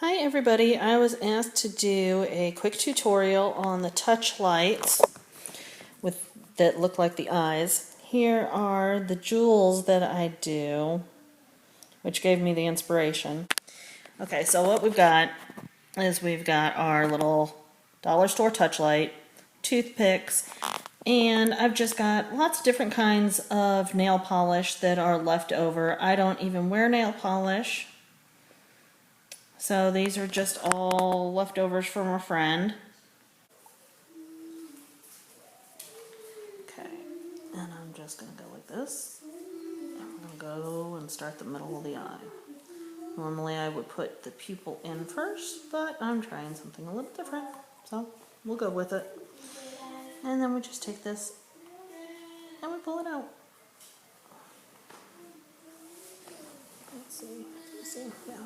Hi everybody, I was asked to do a quick tutorial on the touch lights that look like the eyes. Here are the jewels that I do, which gave me the inspiration. Okay, so what we've got is we've got our little dollar store touch light, toothpicks, and I've just got lots of different kinds of nail polish that are left over. I don't even wear nail polish. So these are just all leftovers from a friend. Okay, and I'm just going to go like this. And I'm going to go and start the middle of the eye. Normally I would put the pupil in first, but I'm trying something a little different, so we'll go with it. And then we just take this and we pull it out. Let's see, yeah.